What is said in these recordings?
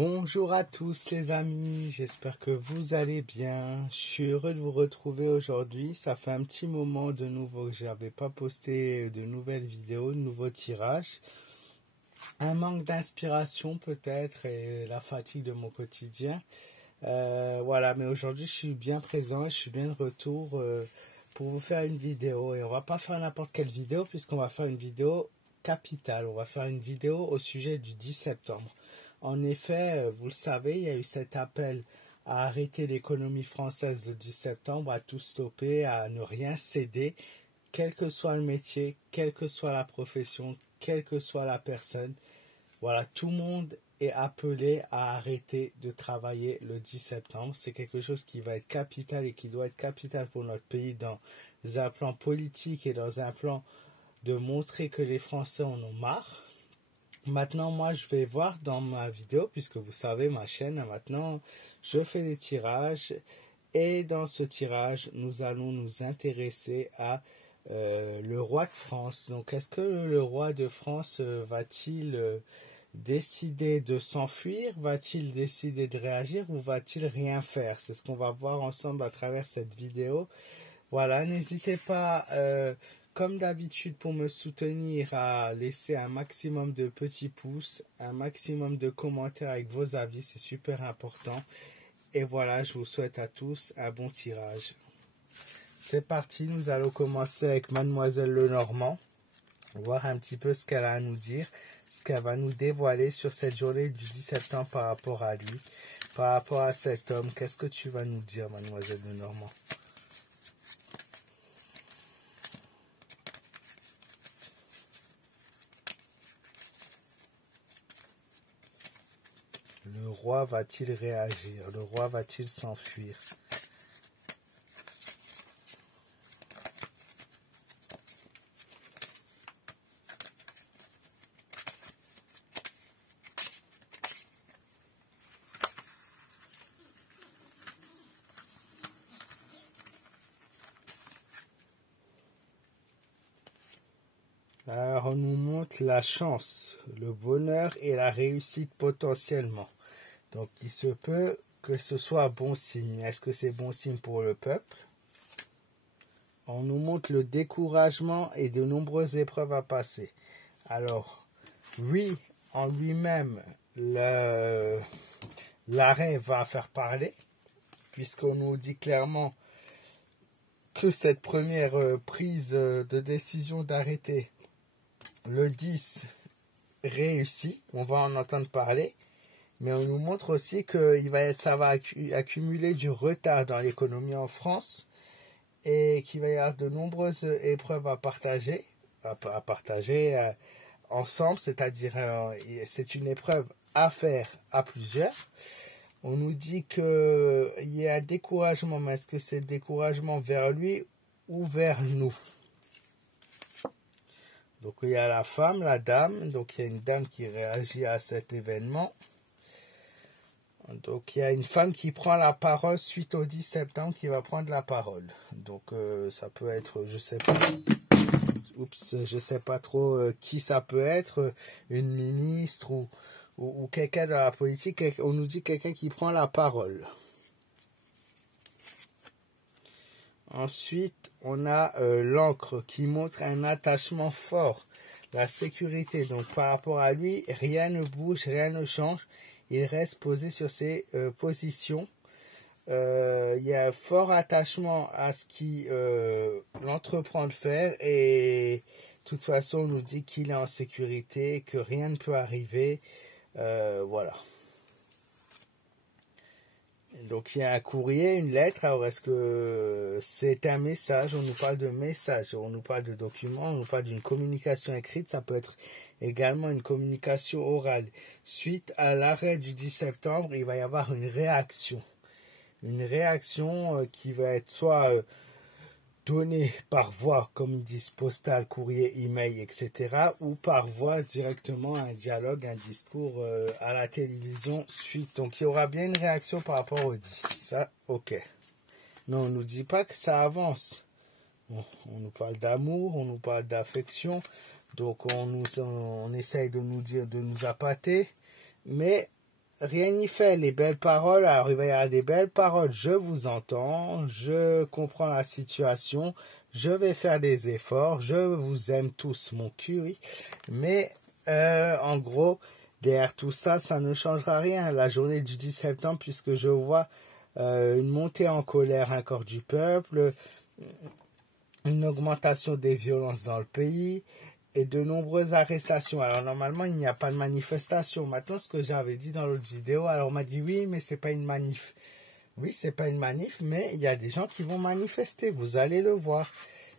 Bonjour à tous les amis, j'espère que vous allez bien. Je suis heureux de vous retrouver aujourd'hui. Ça fait un petit moment de nouveau que je n'avais pas posté de nouvelles vidéos, de nouveaux tirages. Un manque d'inspiration peut-être et la fatigue de mon quotidien. Voilà, mais aujourd'hui je suis bien présent, je suis bien de retour pour vous faire une vidéo. Et on va pas faire n'importe quelle vidéo puisqu'on va faire une vidéo capitale. On va faire une vidéo au sujet du 10 septembre. En effet, vous le savez, il y a eu cet appel à arrêter l'économie française le 10 septembre, à tout stopper, à ne rien céder, quel que soit le métier, quelle que soit la profession, quelle que soit la personne. Voilà, tout le monde est appelé à arrêter de travailler le 10 septembre. C'est quelque chose qui va être capital et qui doit être capital pour notre pays dans un plan politique et dans un plan de montrer que les Français en ont marre. Maintenant, moi, je vais voir dans ma vidéo, puisque vous savez, ma chaîne, maintenant, je fais des tirages. Et dans ce tirage, nous allons nous intéresser à le roi de France. Donc, est-ce que le roi de France va-t-il décider de s'enfuir? Va-t-il décider de réagir ou va-t-il rien faire? C'est ce qu'on va voir ensemble à travers cette vidéo. Voilà, n'hésitez pas, comme d'habitude, pour me soutenir, à laisser un maximum de petits pouces, un maximum de commentaires avec vos avis, c'est super important. Et voilà, je vous souhaite à tous un bon tirage. C'est parti, nous allons commencer avec Mademoiselle Lenormand, voir un petit peu ce qu'elle a à nous dire, ce qu'elle va nous dévoiler sur cette journée du 10 septembre par rapport à lui, par rapport à cet homme. Qu'est-ce que tu vas nous dire, Mademoiselle Lenormand? Le roi va-t-il réagir? Le roi va-t-il s'enfuir? Alors, on nous montre la chance, le bonheur et la réussite potentiellement. Donc, il se peut que ce soit bon signe. Est-ce que c'est bon signe pour le peuple? On nous montre le découragement et de nombreuses épreuves à passer. Alors, oui, en lui-même, l'arrêt va faire parler, puisqu'on nous dit clairement que cette première prise de décision d'arrêter le 10 réussit, on va en entendre parler, mais on nous montre aussi que ça va accumuler du retard dans l'économie en France et qu'il va y avoir de nombreuses épreuves à partager ensemble, c'est-à-dire c'est une épreuve à faire à plusieurs. On nous dit qu'il y a un découragement, mais est-ce que c'est le découragement vers lui ou vers nous? Donc il y a la femme, la dame, donc il y a une dame qui réagit à cet événement. Donc il y a une femme qui prend la parole suite au 10 septembre qui va prendre la parole. Donc ça peut être, je sais pas trop qui ça peut être, une ministre ou quelqu'un dans la politique. On nous dit quelqu'un qui prend la parole. Ensuite, on a l'encre qui montre un attachement fort, la sécurité. Donc par rapport à lui, rien ne bouge, rien ne change. Il reste posé sur ses positions. Il y a un fort attachement à ce qu'il entreprend de faire. Et de toute façon, on nous dit qu'il est en sécurité, que rien ne peut arriver. Voilà. Donc il y a un courrier, une lettre. Alors est-ce que c'est un message? On nous parle de message, on nous parle de documents, on nous parle d'une communication écrite. Ça peut être également une communication orale. Suite à l'arrêt du 10 septembre, il va y avoir une réaction. Une réaction qui va être soit donnée par voie, comme ils disent, postale, courrier, email, etc. ou par voie directement, un dialogue, un discours à la télévision suite. Donc il y aura bien une réaction par rapport au 10. Ça, ok. Mais on ne nous dit pas que ça avance. Bon, on nous parle d'amour, on nous parle d'affection. Donc on essaye de nous dire, de nous appâter. Mais rien n'y fait, les belles paroles, alors il va y avoir des belles paroles, je vous entends, je comprends la situation, je vais faire des efforts, je vous aime tous, mon cul, oui. Mais en gros, derrière tout ça, ça ne changera rien. La journée du 10 septembre, puisque je vois une montée en colère encore du peuple, une augmentation des violences dans le pays et de nombreuses arrestations. Alors normalement, il n'y a pas de manifestation. Maintenant, ce que j'avais dit dans l'autre vidéo, alors on m'a dit oui, mais c'est pas une manif. Oui, c'est pas une manif, mais il y a des gens qui vont manifester. Vous allez le voir.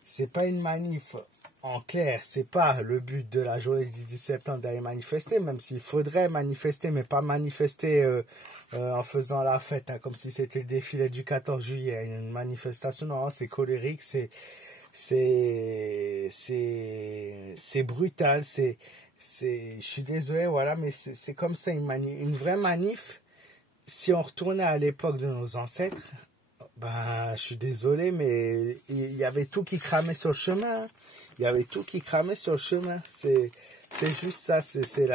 C'est pas une manif. En clair, c'est pas le but de la journée du 10 septembre d'aller manifester, même s'il faudrait manifester, mais pas manifester en faisant la fête, hein, comme si c'était le défilé du 14 juillet. Une manifestation, non, c'est colérique, c'est brutal, je suis désolé, voilà, mais c'est comme ça, une vraie manif. Si on retournait à l'époque de nos ancêtres, ben, je suis désolé, mais il y avait tout qui cramait sur le chemin. Il y avait tout qui cramait sur le chemin. C'est juste ça. C'est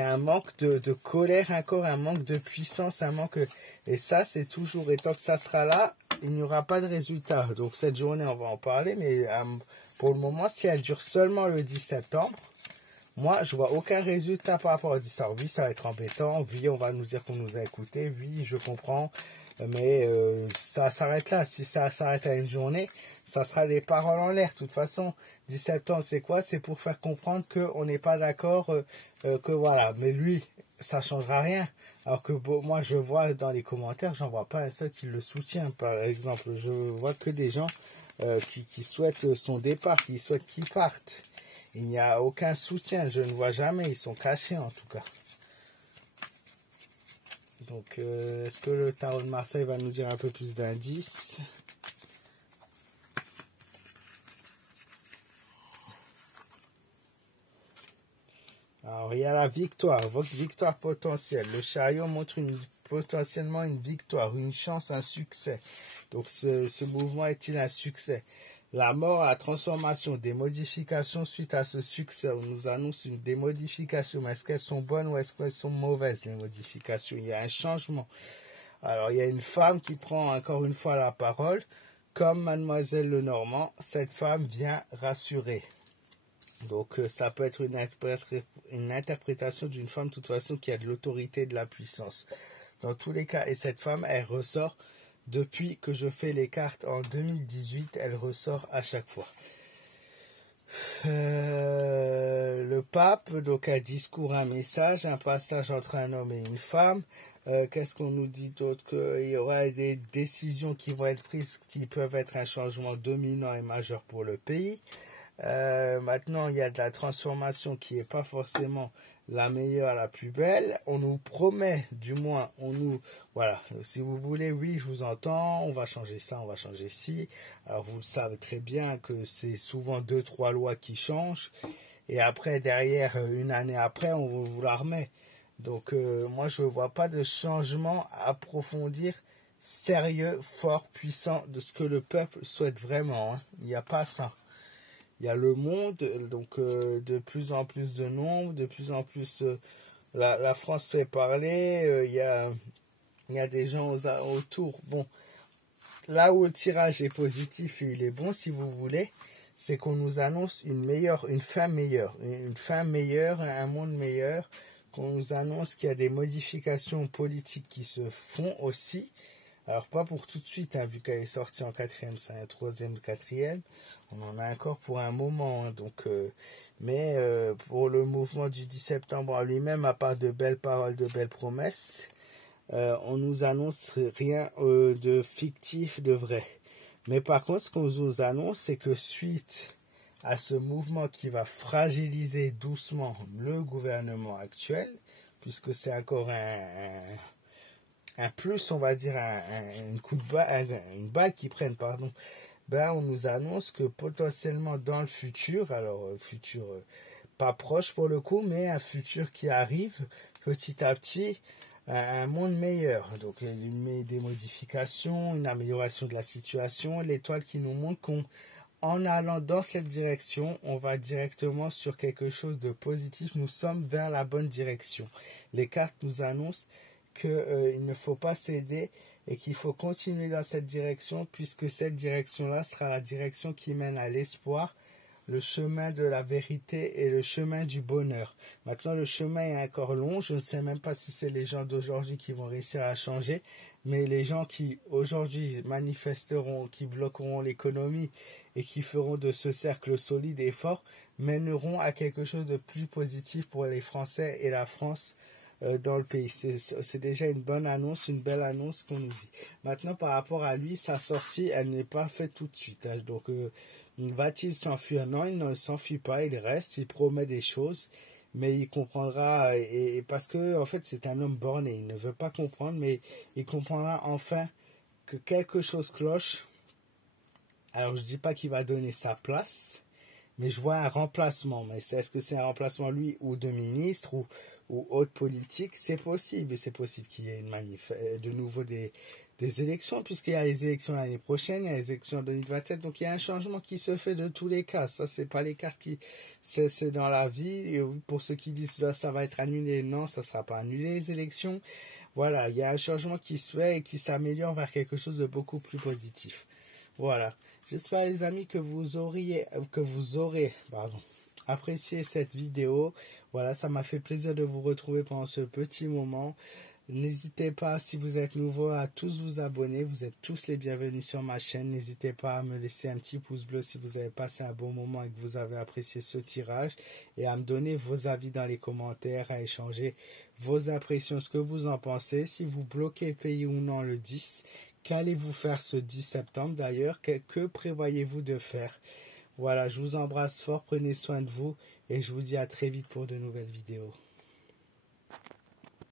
un manque de colère encore, un manque de puissance, un manque. Et ça, c'est toujours. Et tant que ça sera là, il n'y aura pas de résultat. Donc cette journée, on va en parler, mais pour le moment, si elle dure seulement le 10 septembre, moi, je vois aucun résultat par rapport au 10 septembre. Oui, ça va être embêtant. Oui, on va nous dire qu'on nous a écoutés. Oui, je comprends. Mais ça s'arrête là. Si ça s'arrête à une journée, ça sera des paroles en l'air. De toute façon, 10 septembre, c'est quoi? C'est pour faire comprendre qu'on n'est pas d'accord, que voilà. Mais lui, ça changera rien. Alors que bon, moi, je vois dans les commentaires, j'en vois pas un seul qui le soutient. Par exemple, je vois que des gens qui souhaitent son départ, qui souhaitent qu'il parte. Il n'y a aucun soutien. Je ne vois jamais. Ils sont cachés en tout cas. Donc, est-ce que le tarot de Marseille va nous dire un peu plus d'indices? Alors, il y a la victoire, votre victoire potentielle. Le chariot montre potentiellement une victoire, une chance, un succès. Donc, ce mouvement est-il un succès? La mort, la transformation, des modifications suite à ce succès. On nous annonce des modifications. Mais est-ce qu'elles sont bonnes ou est-ce qu'elles sont mauvaises, les modifications? Il y a un changement. Alors, il y a une femme qui prend encore une fois la parole. Comme Mademoiselle Lenormand, cette femme vient rassurer. Donc, ça peut être une interprétation d'une femme, de toute façon, qui a de l'autorité et de la puissance. Dans tous les cas, et cette femme, elle ressort, depuis que je fais les cartes en 2018, elle ressort à chaque fois. Le pape, donc un discours, un message, un passage entre un homme et une femme. Qu'est-ce qu'on nous dit d'autre? Qu'il y aura des décisions qui vont être prises qui peuvent être un changement dominant et majeur pour le pays. Maintenant, il y a de la transformation qui n'est pas forcément la meilleure, la plus belle. On nous promet, du moins, voilà, si vous voulez, oui, je vous entends, on va changer ça, on va changer ci. Alors, vous le savez très bien que c'est souvent 2-3 lois qui changent. Et après, derrière, une année après, on vous la remet. Donc, moi, je ne vois pas de changement à approfondir sérieux, fort, puissant de ce que le peuple souhaite vraiment, hein. Il n'y a pas ça. Il y a le monde, donc de plus en plus de nombre, de plus en plus la France fait parler, il y a des gens autour. Bon, là où le tirage est positif et il est bon, si vous voulez, c'est qu'on nous annonce une fin meilleure, un monde meilleur, qu'on nous annonce qu'il y a des modifications politiques qui se font aussi. Alors, pas pour tout de suite, hein, vu qu'elle est sortie en 4e, c'est un 3e, 4e. On en a encore pour un moment. Hein, donc, mais pour le mouvement du 10 septembre en lui-même, à part de belles paroles, de belles promesses, on nous annonce rien de fictif, de vrai. Mais par contre, ce qu'on nous annonce, c'est que suite à ce mouvement qui va fragiliser doucement le gouvernement actuel, puisque c'est encore un plus, on va dire, une balle qui prenne, pardon, ben on nous annonce que potentiellement dans le futur, alors futur pas proche pour le coup, mais un futur qui arrive petit à petit, un monde meilleur. Donc il met des modifications, une amélioration de la situation, l'étoile qui nous montre qu'on en allant dans cette direction, on va directement sur quelque chose de positif. Nous sommes vers la bonne direction. Les cartes nous annoncent qu'il ne faut pas céder et qu'il faut continuer dans cette direction, puisque cette direction-là sera la direction qui mène à l'espoir, le chemin de la vérité et le chemin du bonheur. Maintenant, le chemin est encore long. Je ne sais même pas si c'est les gens d'aujourd'hui qui vont réussir à changer, mais les gens qui aujourd'hui manifesteront, qui bloqueront l'économie et qui feront de ce cercle solide et fort, mèneront à quelque chose de plus positif pour les Français et la France dans le pays. C'est déjà une bonne annonce, une belle annonce qu'on nous dit. Maintenant, par rapport à lui, sa sortie, elle n'est pas faite tout de suite. Hein. Donc, va-t-il s'enfuir? Non, il ne s'enfuit pas, il reste, il promet des choses, mais il comprendra, et parce que en fait c'est un homme borné, il ne veut pas comprendre, mais il comprendra enfin que quelque chose cloche. Alors je dis pas qu'il va donner sa place, mais je vois un remplacement. Mais est-ce que c'est un remplacement lui ou de ministre ou autre politique? C'est possible, et c'est possible qu'il y ait une manif, de nouveau des élections, puisqu'il y a les élections l'année prochaine, il y a les élections de 2027, donc il y a un changement qui se fait de tous les cas. Ça, c'est pas les cartes qui, c'est dans la vie. Et pour ceux qui disent ça va être annulé, non, ça sera pas annulé les élections. Voilà, il y a un changement qui se fait et qui s'améliore vers quelque chose de beaucoup plus positif. Voilà. J'espère les amis que vous aurez apprécié cette vidéo. Voilà, ça m'a fait plaisir de vous retrouver pendant ce petit moment. N'hésitez pas, si vous êtes nouveau, à tous vous abonner. Vous êtes tous les bienvenus sur ma chaîne. N'hésitez pas à me laisser un petit pouce bleu si vous avez passé un bon moment et que vous avez apprécié ce tirage. Et à me donner vos avis dans les commentaires, à échanger vos impressions, ce que vous en pensez. Si vous bloquez pays ou non le 10, qu'allez-vous faire ce 10 septembre d'ailleurs? Que prévoyez-vous de faire? Voilà, je vous embrasse fort, prenez soin de vous et je vous dis à très vite pour de nouvelles vidéos.